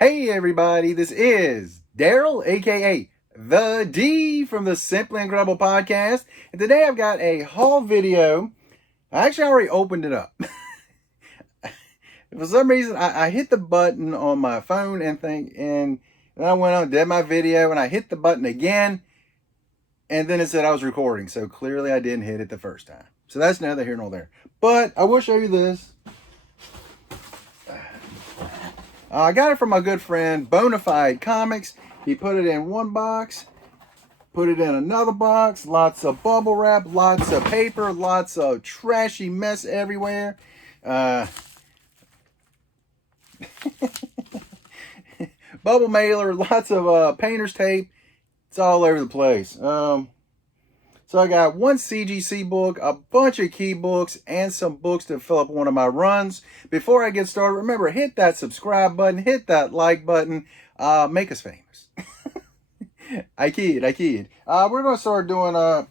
Hey everybody, this is Daryl, aka The D from the Simply Incredible podcast. And today I've got a haul video. I actually already opened it up. For some reason, I hit the button on my phone and then I went on, did my video, and I hit the button again, and then it said I was recording. So clearly I didn't hit it the first time. So that's neither here nor there. But I will show you this. I got it from my good friend Bonafied Comics. He put it in one box, put it in another box, lots of bubble wrap, lots of paper, lots of trashy mess everywhere. Bubble mailer, lots of painter's tape. It's all over the place. So I got one CGC book, a bunch of key books, and some books to fill up one of my runs. Before I get started, remember, hit that subscribe button, hit that like button, make us famous. I kid. We're going to start doing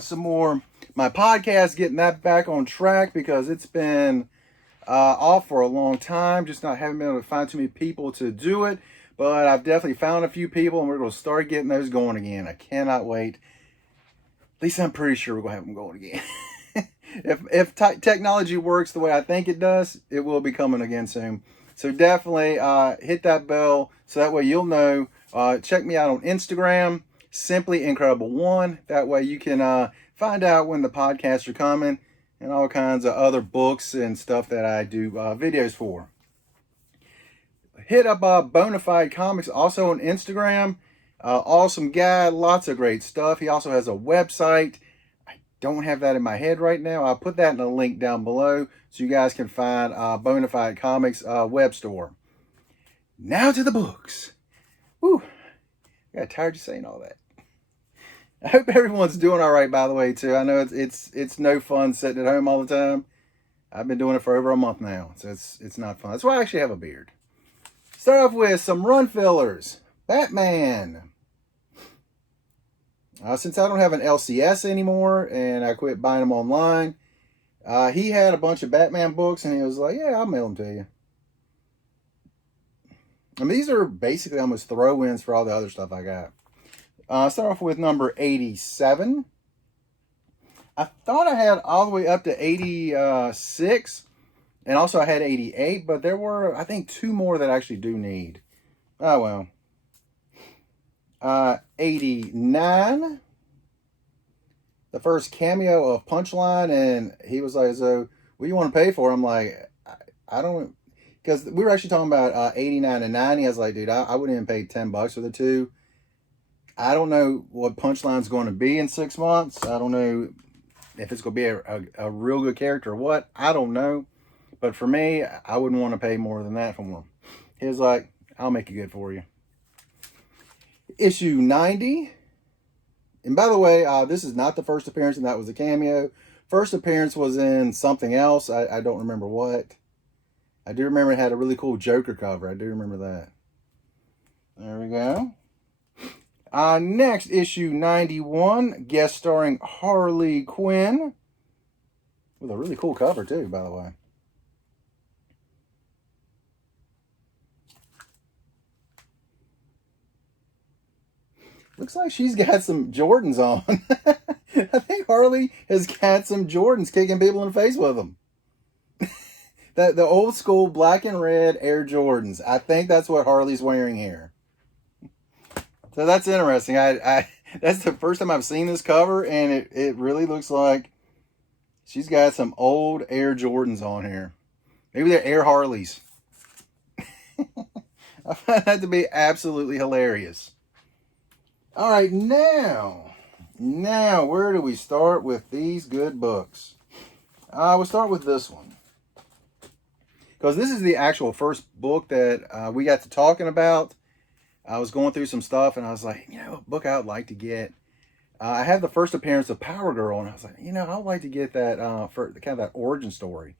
some more my podcast, getting that back on track because it's been off for a long time. Just not having been able to find too many people to do it. But I've definitely found a few people, and we're going to start getting those going again. I cannot wait. At least I'm pretty sure we're going to have them going again. if technology works the way I think it does, it will be coming again soon. So definitely hit that bell so that way you'll know. Check me out on Instagram, Simply Incredible 1. That way you can find out when the podcasts are coming and all kinds of other books and stuff that I do videos for. Hit up Bonafied Comics also on Instagram. Awesome guy, lots of great stuff. He also has a website. I don't have that in my head right now. I'll put that in the link down below so you guys can find Bonafied Comics web store. Now to the books. Whew, I got tired of saying all that. I hope everyone's doing all right, by the way, too. I know it's no fun sitting at home all the time. I've been doing it for over a month now, so it's not fun. That's why I actually have a beard. Start off with some run fillers. Batman. Since I don't have an LCS anymore and I quit buying them online, he had a bunch of Batman books and he was like, yeah, I'll mail them to you. And these are basically almost throw-ins for all the other stuff I got. Start off with number 87. I thought I had all the way up to 86, and also I had 88, but there were, I think, 2 more that I actually do need. Oh, well. 89. The first cameo of Punchline, and he was like, so, what do you want to pay for? I'm like, I don't, because we were actually talking about 89 and 90. I was like, dude, I wouldn't even pay $10 for the two. I don't know what Punchline's going to be in 6 months. I don't know if it's going to be a real good character or what. I don't know. But for me, I wouldn't want to pay more than that for him. He was like, I'll make it good for you. Issue 90. And by the way, this is not the first appearance, and that was a cameo. First appearance was in something else. I don't remember what. I do remember it had a really cool Joker cover. I do remember that. There we go. Next, issue 91, guest starring Harley Quinn. With a really cool cover, too, by the way. Looks like she's got some Jordans on. I think Harley has got some Jordans kicking people in the face with them. The old school black and red Air Jordans. I think that's what Harley's wearing here. So that's interesting. That's the first time I've seen this cover, and it really looks like she's got some old Air Jordans on here. Maybe they're Air Harleys. I find that to be absolutely hilarious. All right, now, where do we start with these good books? We'll start with this one. Because this is the actual first book that we got to talking about. I was going through some stuff, and I was like, a book I would like to get. I have the first appearance of Power Girl, and I was like, I would like to get that for kind of that origin story.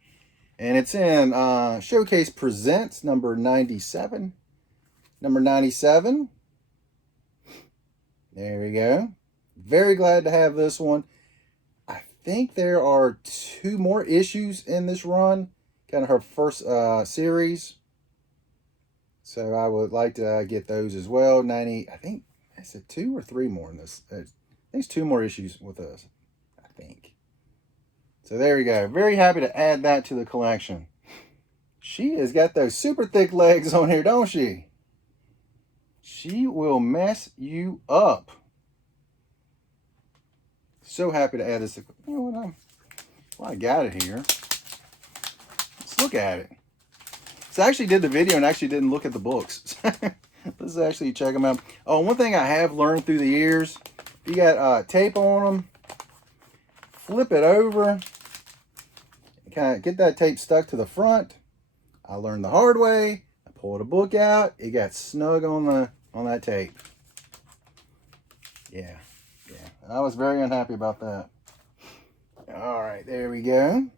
And it's in Showcase Presents, number 97. Number 97. There we go. Very glad to have this one. I think there are 2 more issues in this run. Kind of her first series. So I would like to get those as well. 90, I think, I said 2 or 3 more in this. I think it's 2 more issues with us, I think. So there we go. Very happy to add that to the collection. She has got those super thick legs on here, don't she? She will mess you up. So happy to add this. You know what? Well, I got it here. Let's look at it. So I actually did the video and actually didn't look at the books. Let's actually check them out. Oh, one thing I have learned through the years, if you got tape on them, flip it over, kind of get that tape stuck to the front. I learned the hard way. I pulled a book out. It got snug on that tape. Yeah. I was very unhappy about that. All right, there we go.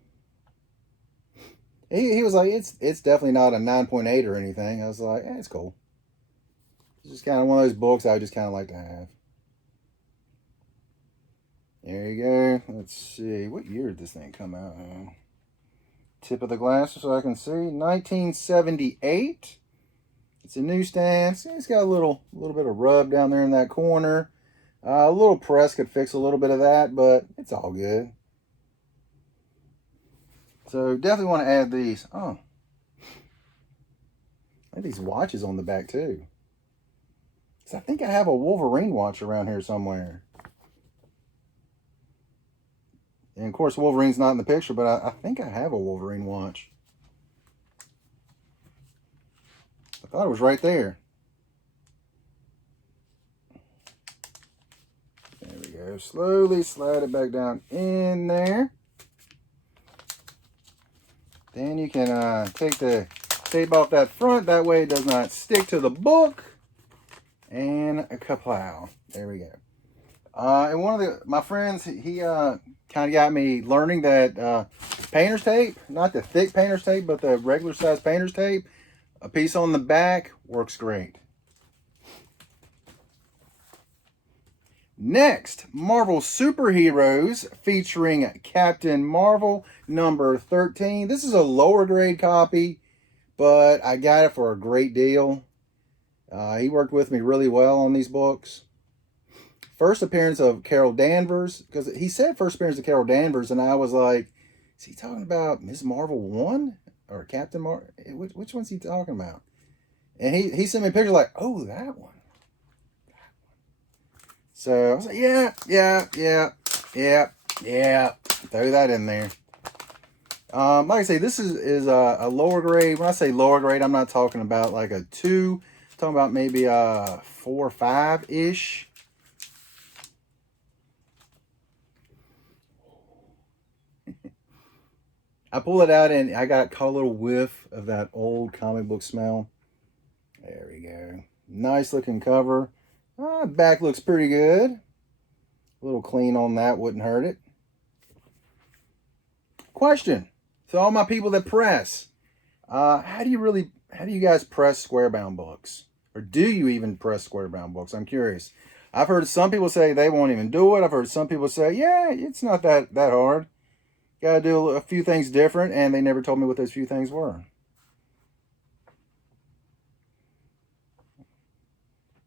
He was like, it's definitely not a 9.8 or anything. I was like, it's cool. It's just kind of one of those books I just kind of like to have. There you go. Let's see. What year did this thing come out? Tip of the glass so I can see. 1978. It's a newsstand. See, it's got a little bit of rub down there in that corner. A little press could fix a little bit of that, but it's all good. So definitely want to add these. Oh, I have these watches on the back too. So I think I have a Wolverine watch around here somewhere. And of course, Wolverine's not in the picture, but I think I have a Wolverine watch. I thought it was right there. There we go. Slowly slide it back down in there. Then you can take the tape off that front. That way it does not stick to the book. And a kaplow. There we go. And one of my friends, he kind of got me learning that painter's tape, not the thick painter's tape, but the regular size painter's tape, a piece on the back works great. Next, Marvel Superheroes featuring Captain Marvel number 13. This is a lower grade copy, but I got it for a great deal. He worked with me really well on these books. First appearance of Carol Danvers, because he said first appearance of Carol Danvers, and I was like, is he talking about Ms. Marvel 1 or Captain Marvel? Which one's he talking about? And he sent me a picture like, oh, that one. So I was like, yeah. Throw that in there. Like I say, this is a lower grade. When I say lower grade, I'm not talking about like a 2. I'm talking about maybe a 4 or 5-ish. I pulled it out and I caught a little whiff of that old comic book smell. There we go. Nice looking cover. Back looks pretty good. A little clean on that wouldn't hurt it. Question. So all my people that press, how do you guys press square bound books? Or do you even press square bound books? I'm curious. I've heard some people say they won't even do it. I've heard some people say, yeah, it's not that hard. Got to do a few things different, and they never told me what those few things were.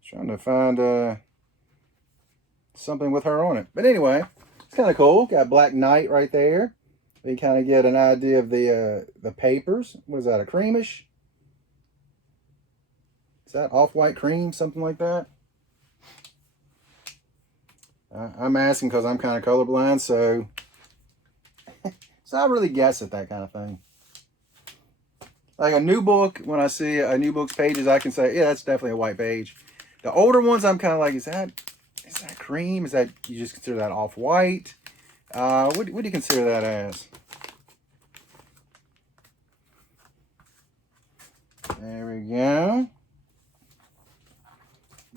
Trying to find something with her on it. But anyway, it's kind of cool. Got Black Knight right there. You kind of get an idea of the papers. What is that, a creamish? Is that off-white cream, something like that? I'm asking because I'm kind of colorblind, so I really guess at that kind of thing. Like a new book, when I see a new book's pages, I can say, yeah, that's definitely a white page. The older ones, I'm kind of like, is that cream? Is that, you just consider that off-white? What do you consider that as? There we go.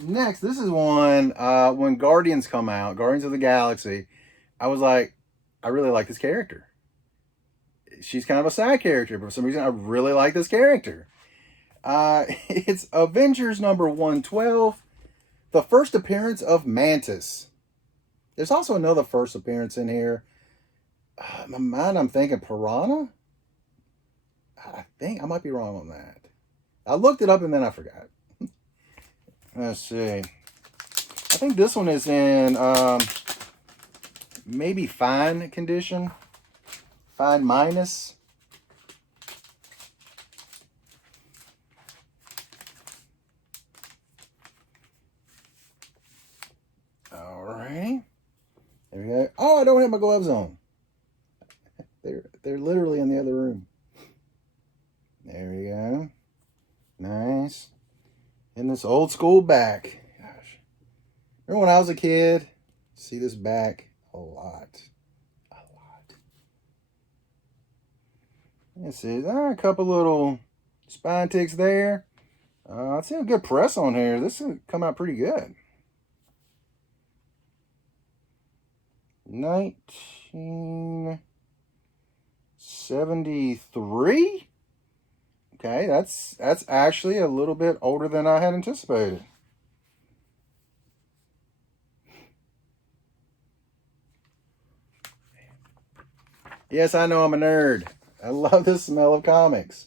Next, this is one, when Guardians come out, Guardians of the Galaxy, I was like, I really like this character. She's kind of a side character, but for some reason, I really like this character. It's Avengers number 112, the first appearance of Mantis. There's also another first appearance in here. In my mind, I'm thinking Piranha. I think I might be wrong on that. I looked it up and then I forgot. Let's see. I think this one is in maybe fine condition. Fine minus. All right. There we go. Oh, I don't have my gloves on. They're literally in the other room. There we go. Nice. In this old school back. Gosh. Remember when I was a kid? See this back a lot. A lot. Let's see. A couple little spine ticks there. I see a good press on here. This will come out pretty good. 1973. Okay, that's actually a little bit older than I had anticipated. Yes, I know I'm a nerd. I love the smell of comics.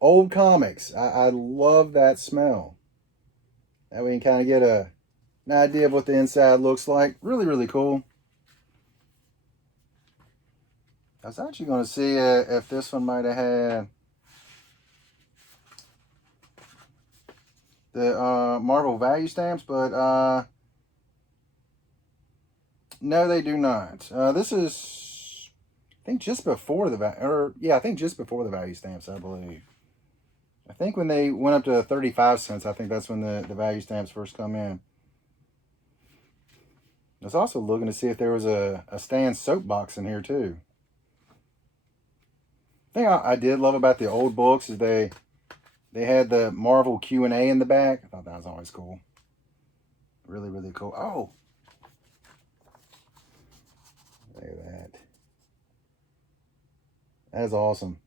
Old comics. I love that smell. That way you can kind of get an idea of what the inside looks like. Really, really cool. I was actually going to see if this one might have had the Marvel value stamps, but no, they do not. This is, I think, just before the I think just before the value stamps, I believe. I think when they went up to 35 cents, I think that's when the value stamps first come in. I was also looking to see if there was a Stan soapbox in here too. The thing I did love about the old books is they had the Marvel Q&A in the back. I thought that was always cool. Really, really cool. Oh! Look at that. That is awesome.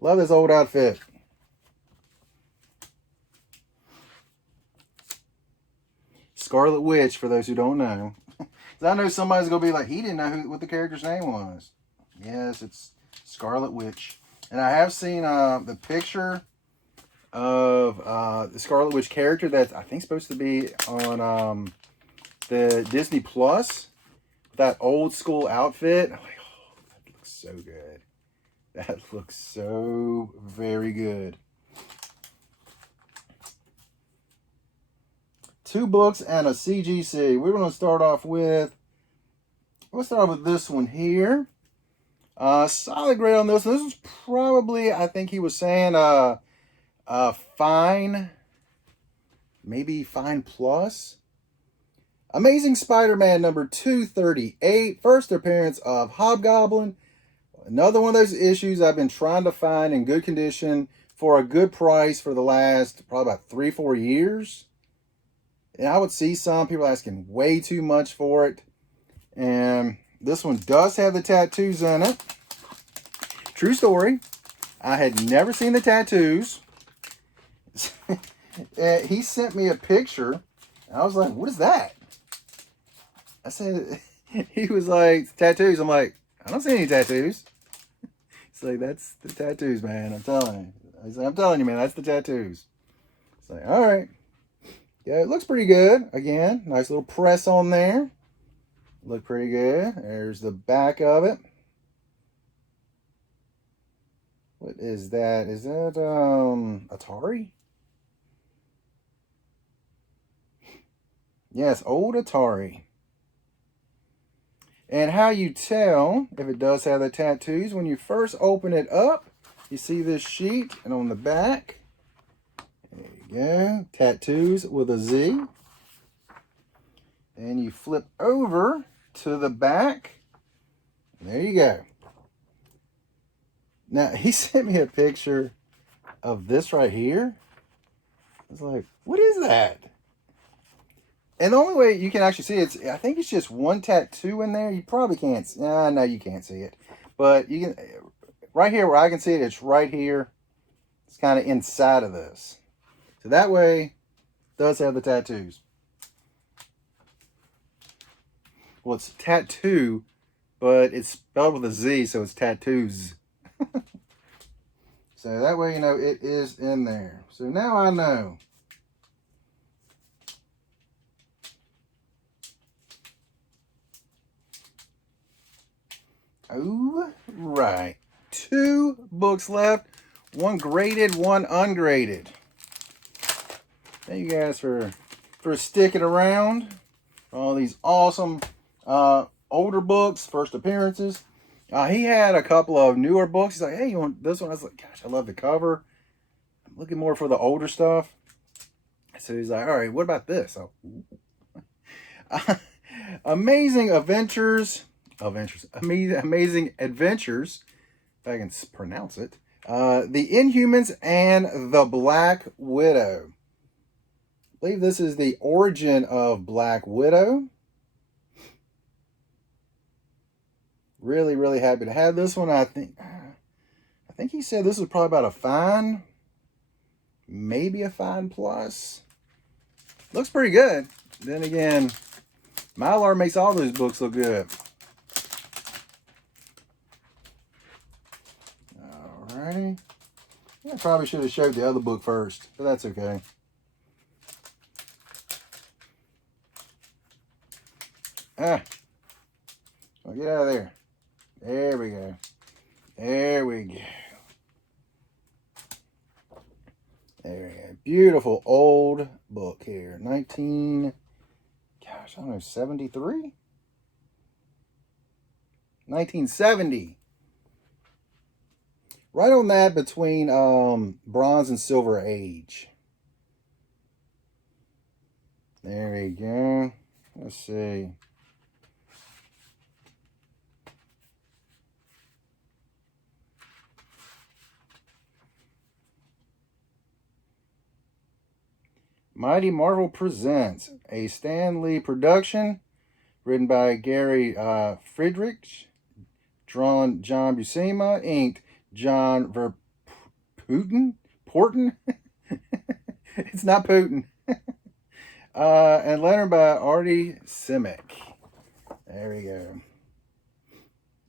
Love this old outfit. Scarlet Witch, for those who don't know. I know somebody's going to be like, he didn't know what the character's name was. Yes, it's Scarlet Witch. And I have seen the picture of the Scarlet Witch character that's, I think, supposed to be on the Disney Plus. That old school outfit. I'm like, oh, that looks so good. That looks so very good. 2 books and a CGC. We're going to start off with, let's start with this one here. Solid grade on this. This was probably, I think he was saying, fine. Maybe fine plus. Amazing Spider-Man number 238. First appearance of Hobgoblin. Another one of those issues I've been trying to find in good condition for a good price for the last probably about 3-4 years. And I would see some people asking way too much for it. And this one does have the tattoos in it. True story. I had never seen the tattoos. He sent me a picture. And I was like, what is that? I said, he was like, tattoos. I'm like, I don't see any tattoos. It's like, that's the tattoos, man. I'm telling you. I said, I'm telling you, man, that's the tattoos. It's like, all right. Yeah, it looks pretty good. Again, nice little press on there. Look pretty good. There's the back of it. What is that? Is that Atari? Yes, old Atari. And how you tell if it does have the tattoos, when you first open it up, you see this sheet, and on the back, there you go, tattoos with a Z. And you flip over to the back. There you go. Now, he sent me a picture of this right here. I was like, what is that? And the only way you can actually see it, I think it's just one tattoo in there. You probably can't. No, you can't see it. But you can, right here where I can see it, it's right here. It's kind of inside of this. So that way, it does have the tattoos. Well, it's tattoo, but it's spelled with a Z, so it's tattoos. So that way, you know, it is in there. So now I know. All right. 2 books left. 1 graded, 1 ungraded. Thank you guys for sticking around. All these awesome older books, first appearances. He had a couple of newer books. He's like, hey, you want this one? I was like, gosh, I love the cover. I'm looking more for the older stuff. So he's like, all right, what about this? So, Amazing Adventures. Amazing Adventures, if I can pronounce it. The Inhumans and the Black Widow. I believe this is the origin of Black Widow. Really, really happy to have this one. I think he said this was probably about a fine, maybe a fine plus. Looks pretty good. Then again, Mylar makes all those books look good. Alrighty. I probably should have showed the other book first, but that's okay. Well, get out of there. There we go. There we go. There we go. Beautiful old book here. 73? 1970. Right on that between Bronze and Silver Age. There we go. Let's see. Mighty Marvel Presents, a Stan Lee production, written by Gary Friedrich, drawn John Buscema, inked John Porton? It's not Putin. And lettered by Artie Simic. There we go.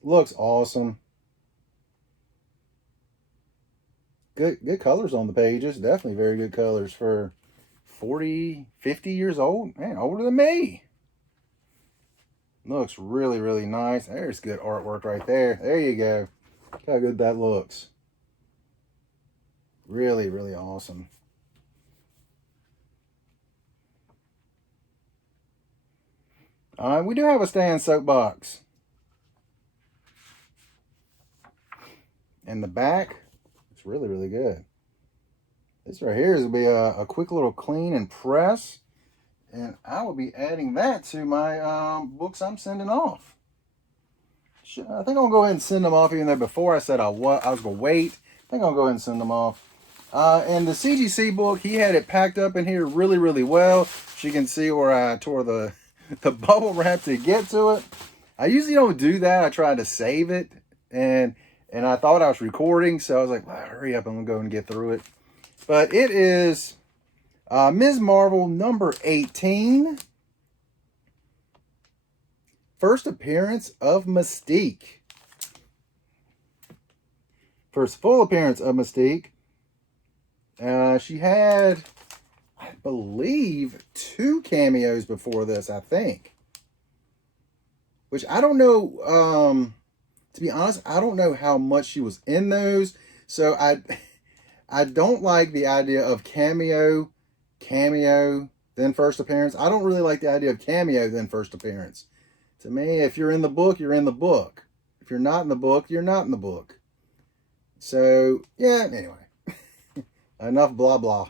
Looks awesome. Good colors on the pages. Definitely very good colors for 40, 50 years old. Man, older than me. Looks really, really nice. There's good artwork right there. There you go. Look how good that looks. Really, really awesome. We do have a Stan soapbox. And the back, it's really, really good. This right here is going to be a quick little clean and press. And I will be adding that to my books I'm sending off. I think I'll go ahead and send them off, even though before I said I was going to wait. I think I'll go ahead and send them off. And the CGC book, he had it packed up in here really, really well. As you can see where I tore the bubble wrap to get to it. I usually don't do that. I try to save it. And I thought I was recording, so I was like, well, hurry up, I'm going to go and get through it. But it is Ms. Marvel number 18. First appearance of Mystique. First full appearance of Mystique. She had, I believe, 2 cameos before this, I think. Which I don't know, to be honest, I don't know how much she was in those. So I don't like the idea of cameo, then first appearance. I don't really like the idea of cameo, then first appearance. To me, if you're in the book, you're in the book. If you're not in the book, you're not in the book. So, yeah, anyway. Enough blah, blah.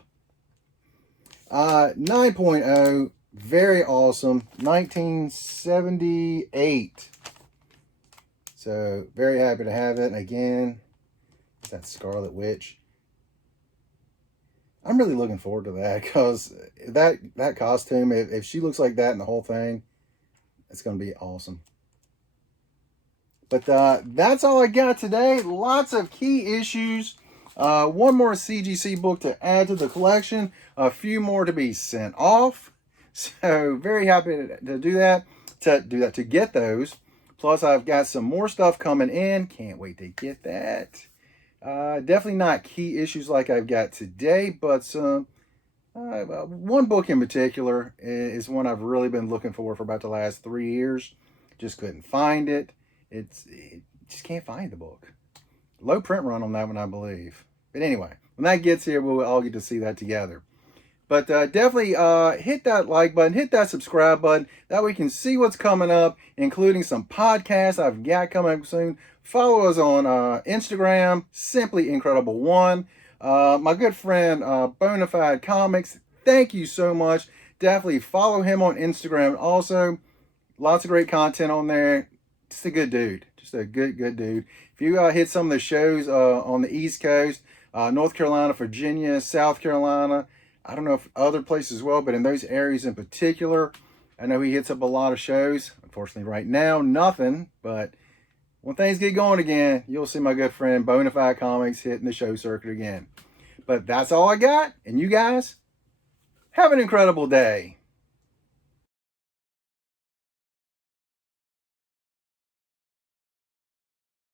9.0, very awesome. 1978. So, very happy to have it. And again, it's that Scarlet Witch. I'm really looking forward to that, because that costume, if she looks like that in the whole thing, it's going to be awesome. But that's all I got today. Lots of key issues. One more CGC book to add to the collection. A few more to be sent off. So very happy to do that. To get those. Plus I've got some more stuff coming in. Can't wait to get that. Definitely not key issues like I've got today, but some one book in particular is one I've really been looking for about the last 3 years. Just couldn't find it. Just can't find the book. Low print run on that one, I believe. But anyway, when that gets here, we'll all get to see that together. But definitely hit that like button, hit that subscribe button. That way we can see what's coming up, including some podcasts I've got coming up soon. Follow us on Instagram, Simply Incredible One. My good friend Bonafied Comics, thank you so much. Definitely follow him on Instagram. Also, lots of great content on there. Just a good dude. Just a good dude. If you hit some of the shows on the East Coast, North Carolina, Virginia, South Carolina, I don't know if other places as well, but in those areas in particular, I know he hits up a lot of shows. Unfortunately, right now, nothing. But when things get going again, you'll see my good friend Bonafied Comics hitting the show circuit again. But that's all I got. And you guys, have an incredible day.